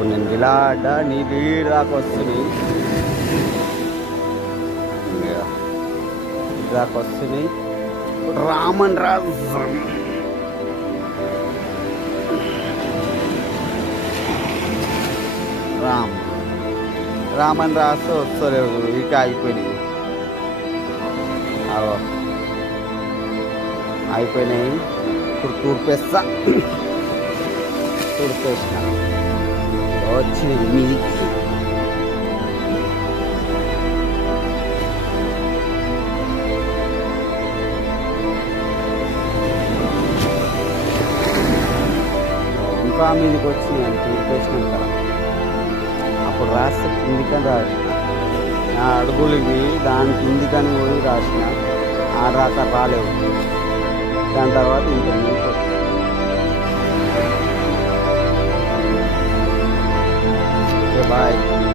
ఇప్పుడు నేను ఇలా ఆడ్డా నీ వీడి దాకా వస్తున్నాయి, దాకా వస్తున్నాయి. రామన్ రాజు రామన్ రాస్తే వస్తలేవు, ఇక అయిపోయినాయి. అయిపోయినాయి. ఇప్పుడు తూర్పేస్తా, తూర్పేసిన వచ్చింది మీకు. ఇంకా మీదకి వచ్చినాయి తూర్పేసినాక. అప్పుడు రాస్తే కిందికని రాసిన, నా అడుగులు ఇవి దాని కిందికని పోయి రాసిన, ఆడాక రాలేవు. దాని తర్వాత ఇంటర్వ్యూకి వచ్చింది. బాయ్.